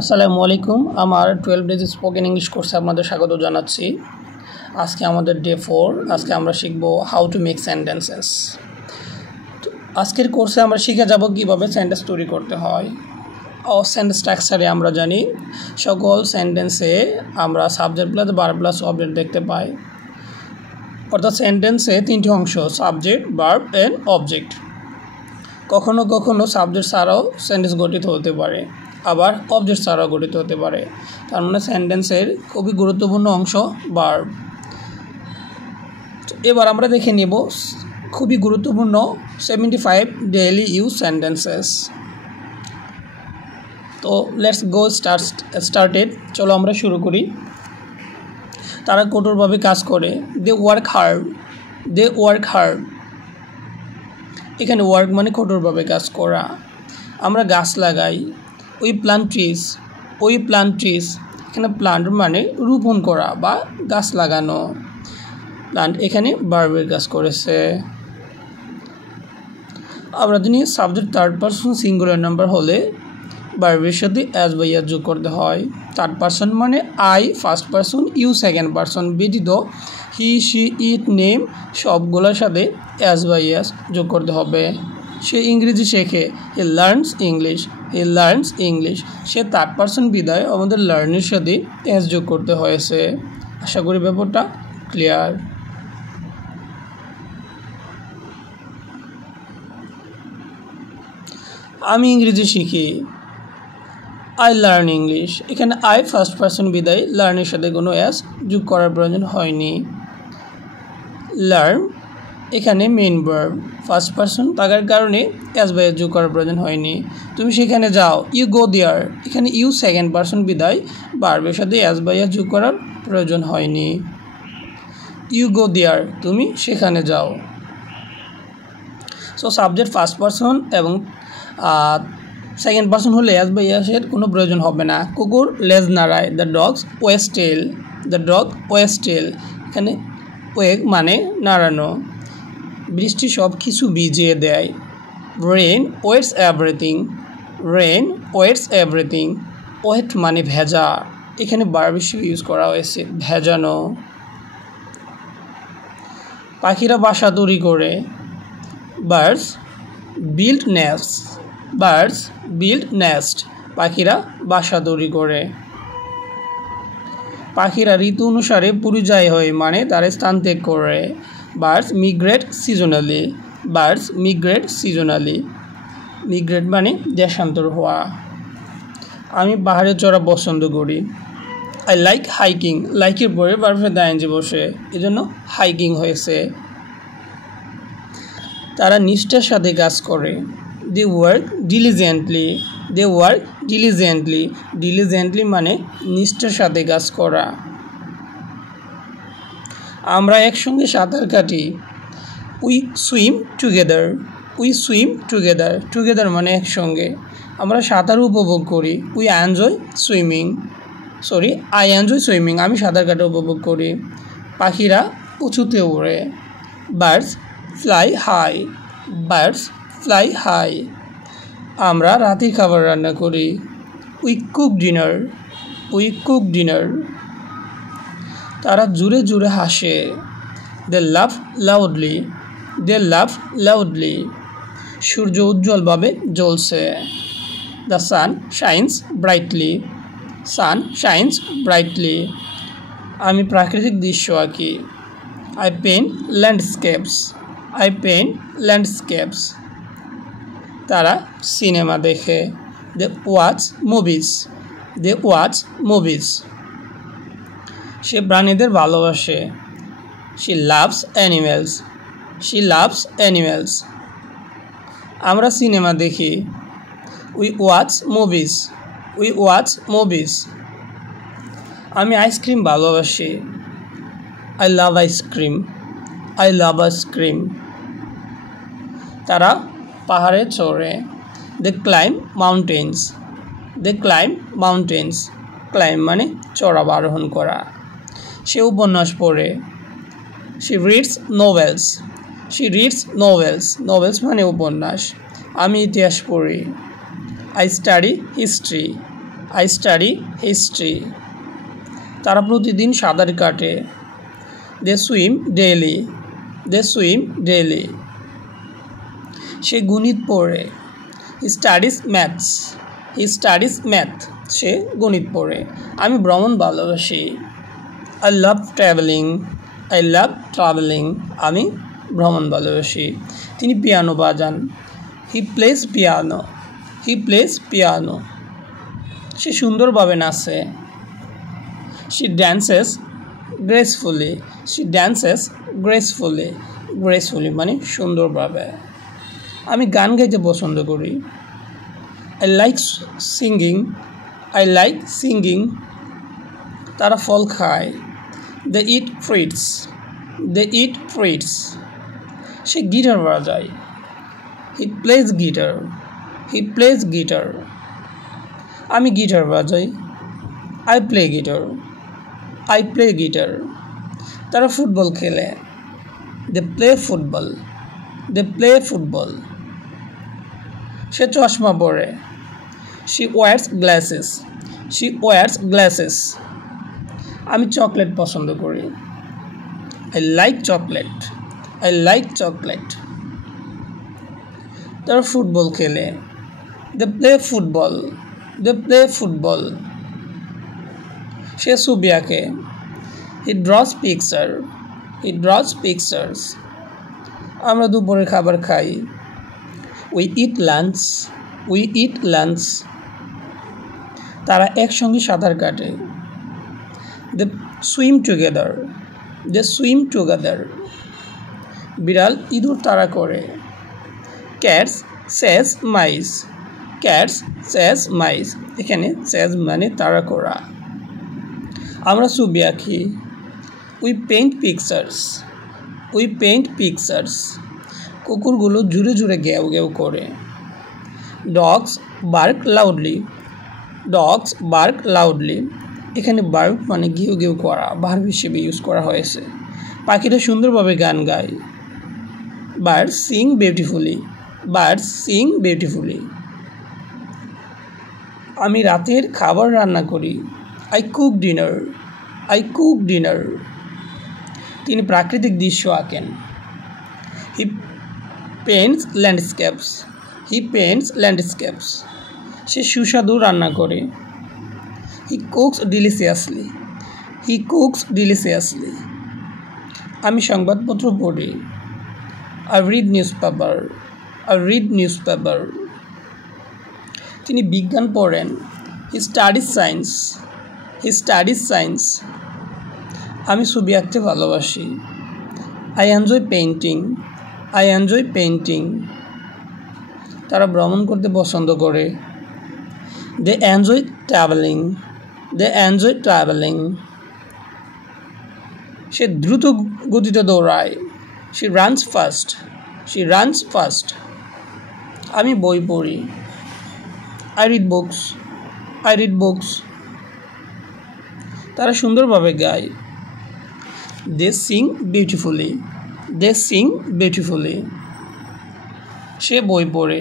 আসসালামু আলাইকুম আমার 12 ডেজ স্পোকেন ইংলিশ কোর্সে আপনাদের স্বাগত জানাচ্ছি। আজকে আমাদের ডে 4। আজকে আমরা শিখব হাউ টু মেক সেন্টেন্সেস। তো আজকের কোর্সে আমরা শিখে যাব কিভাবে সেন্টেন্স তৈরি করতে হয়। সেন্টেন্স স্ট্রাকচারে আমরা জানি সকল সেন্টেন্সে আমরা subject plus verb plus object দেখতে পাই। অর্থাৎ সেন্টেন্সে তিনটি অংশ, সাবজেক্ট, ভার্ব এন্ড অবজেক্ট। কখনো কখনো সাবজেক্ট ছাড়াও সেন্টেন্স গঠিত হতে পারে, আবার অবজেক্ট ছাড়াও গঠিত হতে পারে। তার মানে সেন্টেন্সের খুবই গুরুত্বপূর্ণ অংশ ভার্ব। এবার আমরা দেখে নেব খুবই গুরুত্বপূর্ণ 75 ডেইলি ইউজ সেন্টেন্সেস। তো লেটস গো স্টার্টেড। চলো আমরা শুরু করি। তারা কঠোরভাবে কাজ করে, দে ওয়ার্ক হার্ড। এখানে ওয়ার্ক মানে কঠোরভাবে কাজ করা। আমরা গাছ লাগাই, উই প্লান্ট ট্রিজ। এখানে প্লান্ট মানে রোপণ করা বা গাছ লাগানো। প্লান্ট এখানে ভার্বের কাজ করেছে। আমরা জানি subject third person singular number হলে ভার্বের সাথে অ্যাজ বা ইয়াস যোগ করতে হয়। থার্ড পারসন মানে I first person, you second person ব্যতীত হি, শি, ইট, নেম সবগুলোর সাথে অ্যাজ বা ইয়াস যোগ করতে হবে। সে ইংরেজি শেখে, he learns English. Say third person বিদায় আমাদের লার্নের সাথে অ্যাজ যোগ করতে হয়েছে। আশা করি ব্যাপারটা ক্লিয়ার। আমি ইংরেজি শিখি, আই লার্ন ইংলিশ। এখানে আই ফার্স্ট পারসন বিদায় লার্নের সাথে কোনো অ্যাজ যোগ করার প্রয়োজন হয়নি। লার্ন এখানে মেইন ভার্ব, ফার্স্ট পারসন থাকার কারণে অ্যাজ বাই যোগ করার প্রয়োজন হয়নি। তুমি সেখানে যাও, ইউ গো দেয়ার। এখানে ইউ সেকেন্ড পারসন বিদায় ভার্বের সাথে অ্যাজ বাই যোগ করার প্রয়োজন হয়নি। ইউ গো দেয়ার, তুমি সেখানে যাও। সো সাবজেক্ট ফার্স্ট পারসন এবং সেকেন্ড পারসন হলে অ্যাজ বাই ইয়াসের কোনো প্রয়োজন হবে না। কুকুর লেজ নাড়ায়, দ্য ডগ ওয়েস টেল। এখানে ওয়েগ মানে নাড়ানো। বৃষ্টি সব কিছু ভিজিয়ে দেয়, রেন ওয়েটস এভরিথিং। ওয়েট মানে ভেজা। এখানে ভার্ব হিসেবে ইউজ করা হয়েছে ভেজানো। পাখিরা বাসা তৈরি করে, বার্ডস বিল্ড নেস্ট। পাখিরা বাসা তৈরি করে। পাখিরা ঋতু অনুসারে পরিযায়ী হয় মানে তারা স্থান ত্যাগ করে। Birds মিগ্রেট seasonally. মিগ্রেট মানে দেশান্তর হওয়া। আমি পাহাড়ে চড়া পছন্দ করি, আই লাইক হাইকিং। লাইকের পরে ভার্বের দাঁড়িয়ে বসে, এজন্য হাইকিং হয়েছে। তারা নিষ্ঠার সাথে কাজ করে, দে ওয়ার্ক ডিলিজেন্টলি মানে নিষ্ঠার সাথে কাজ করা। আমরা একসঙ্গে সাঁতার কাটি, উই সুইম টুগেদার মানে একসঙ্গে। আমরা সাঁতার উপভোগ করি, আই এনজয় সুইমিং। আমি সাঁতার কাটা উপভোগ করি। পাখিরা উঁচুতে ওড়ে, বার্ডস ফ্লাই হাই। আমরা রাতের খাবার রান্না করি, উই কুক ডিনার। তারা জোরে জোরে হাসে, দে লাভ লাউডলি। সূর্য উজ্জ্বলভাবে জ্বলছে, দ্য সান শাইন্স ব্রাইটলি। আমি প্রাকৃতিক দৃশ্য আঁকি, আই পেইন্ট ল্যান্ডস্কেপস। তারা সিনেমা দেখে, দে ওয়াচ মুভিজ। সে প্রাণীদের ভালোবাসে, শি লাভস অ্যানিমেলস। আমরা সিনেমা দেখি, উই ওয়াচ মুভিজ। আমি আইসক্রিম ভালোবাসি, আই লাভ আইসক্রিম। তারা পাহাড়ে চড়ে, দে ক্লাইম মাউন্টেন্স। ক্লাইম মানে চড়া বা আরোহণ করা। সে উপন্যাস পড়ে, শি রিডস নোভেলস মানে উপন্যাস। আমি ইতিহাস পড়ি, I study I study history. তারা প্রতিদিন সাঁতার কাটে। They swim daily. They swim daily. সে গণিত পড়ে। He studies maths. He studies math. সে গণিত পড়ে। আমি ভ্রমণ ভালোবাসি। I love traveling. I love traveling. আমি ভ্রমণ ভালোবাসি। তিনি পিয়ানো বাজান। He plays piano. He plays piano. সে সুন্দরভাবে নাচে। She dances gracefully. She dances gracefully. Gracefully মানে সুন্দরভাবে। আমি গান গাইতে পছন্দ করি। I like singing. I like singing. তারা ফল খায়। They eat fruits. They eat fruits. Say guitar বাজায়। He plays guitar. He plays guitar. আমি গিটার বাজাই। I play guitar. I play guitar. তারা ফুটবল খেলে। They play football. They play football. সে চশমা পরে। She wears glasses. She wears glasses. আমি chocolate পছন্দ করি। I like chocolate. I like chocolate. তারা ফুটবল খেলে। They play football. They play football. সে ছবি আঁকে। He draws picture. He draws pictures. আমরা দুপুরে খাবার খাই। We eat lunch. We eat lunch. তারা একসঙ্গে সাঁতার কাটে। They swim together. They swim together. বিড়াল ইঁদুর তাড়া করে। Cats chase mice. Cats chase mice. এখানে chase মানে তাড়া করা। আমরা ছবি আঁকি। We paint pictures. We paint pictures. কুকুরগুলো জোরে জোরে ঘেউ ঘেউ করে। Dogs bark loudly. Dogs bark loudly. এখানে বার্ক মানে ঘেউ ঘেউ করা ভার্ব হিসেবে ইউজ করা হয়েছে। পাখিরা সুন্দরভাবে গান গায়। Birds sing beautifully. Birds sing beautifully. আমি রাতের খাবার রান্না করি। I cook dinner. I cook dinner. তিনি প্রাকৃতিক দৃশ্য আঁকেন। He paints landscapes. He paints landscapes. সে সুস্বাদু রান্না করে। He cooks deliciously. He cooks deliciously. আমি সংবাদপত্র পড়ি। I read newspaper. I read newspaper. তিনি বিজ্ঞান পড়েন। He studies science. He studies science. আমি ছবি আঁকতে ভালোবাসি। I enjoy painting. I enjoy painting. তারা ভ্রমণ করতে পছন্দ করে। They enjoy traveling. They enjoy traveling. সে দ্রুত গতিতে দৌড়ায়। She runs fast. She runs fast. আমি বই পড়ি। I read books. I read books. তারা সুন্দরভাবে গায়। They sing beautifully. They sing beautifully. সে বই পড়ে।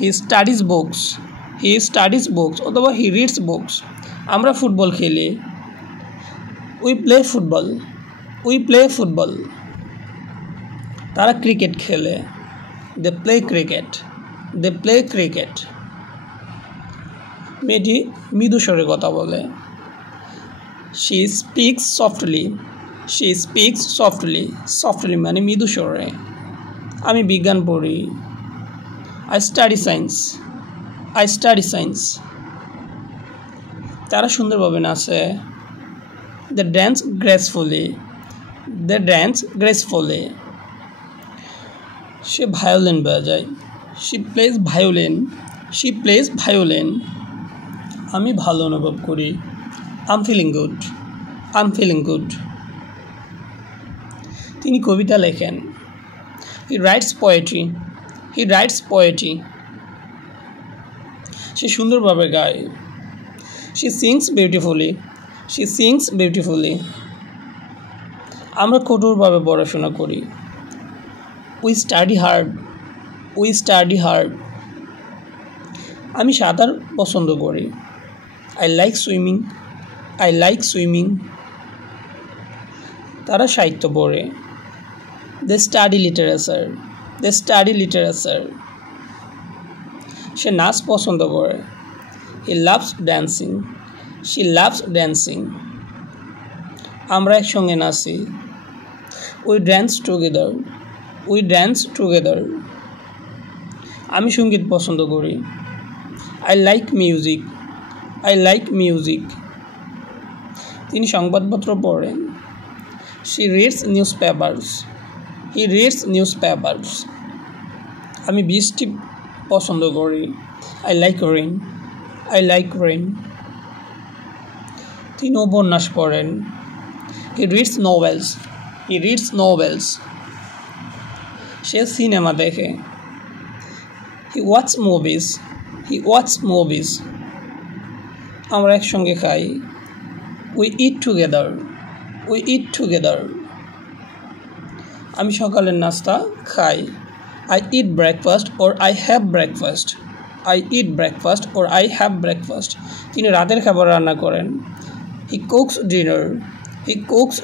He studies books. He studies books অথবা he reads books. আমরা ফুটবল খেলি। We play football. We play football. তারা ক্রিকেট খেলে। They play cricket. They play cricket. মেয়েটি মৃদু স্বরে কথা বলে। She speaks softly. She speaks softly. Softly মানে মৃদু স্বরে। আমি বিজ্ঞান পড়ি। I study science. I study science. তারা সুন্দরভাবে নাচে। They dance gracefully. They dance gracefully. Say violin বাজায়। She plays violin. She plays violin. আমি ভালো অনুভব করি। I'm feeling good. I'm feeling good. তিনি কবিতা লেখেন। He writes poetry. He writes poetry. সে সুন্দরভাবে গায়। She sings beautifully. She sings beautifully. আমরা কঠোরভাবে পড়াশোনা করি। We study hard. We study hard. আমি সাঁতার পছন্দ করি। I like swimming. I like swimming. তারা সাহিত্য পড়ে। They study literature. They study literature. সে নাচ পছন্দ করে। He loves dancing. She loves dancing. আমরা একসঙ্গে নাচি। We dance together. We dance together. আমি সঙ্গীত পছন্দ করি। I like music. I like music. তিনি সংবাদপত্র পড়েন। She reads newspapers. He reads newspapers. আমি বৃষ্টি পছন্দ করি। I like rain. I like rain. তিনি উপন্যাস পড়েন। He reads novels. He reads novels. Say cinema দেখে। He watches movies. He watches movies. আমরা একসঙ্গে খাই। We eat together. We eat together. আমি সকালের নাস্তা খাই। I eat breakfast or I have breakfast. I eat breakfast or I have breakfast. তিনি রাতের খাবার রান্না করেন। He cooks dinner. He cooks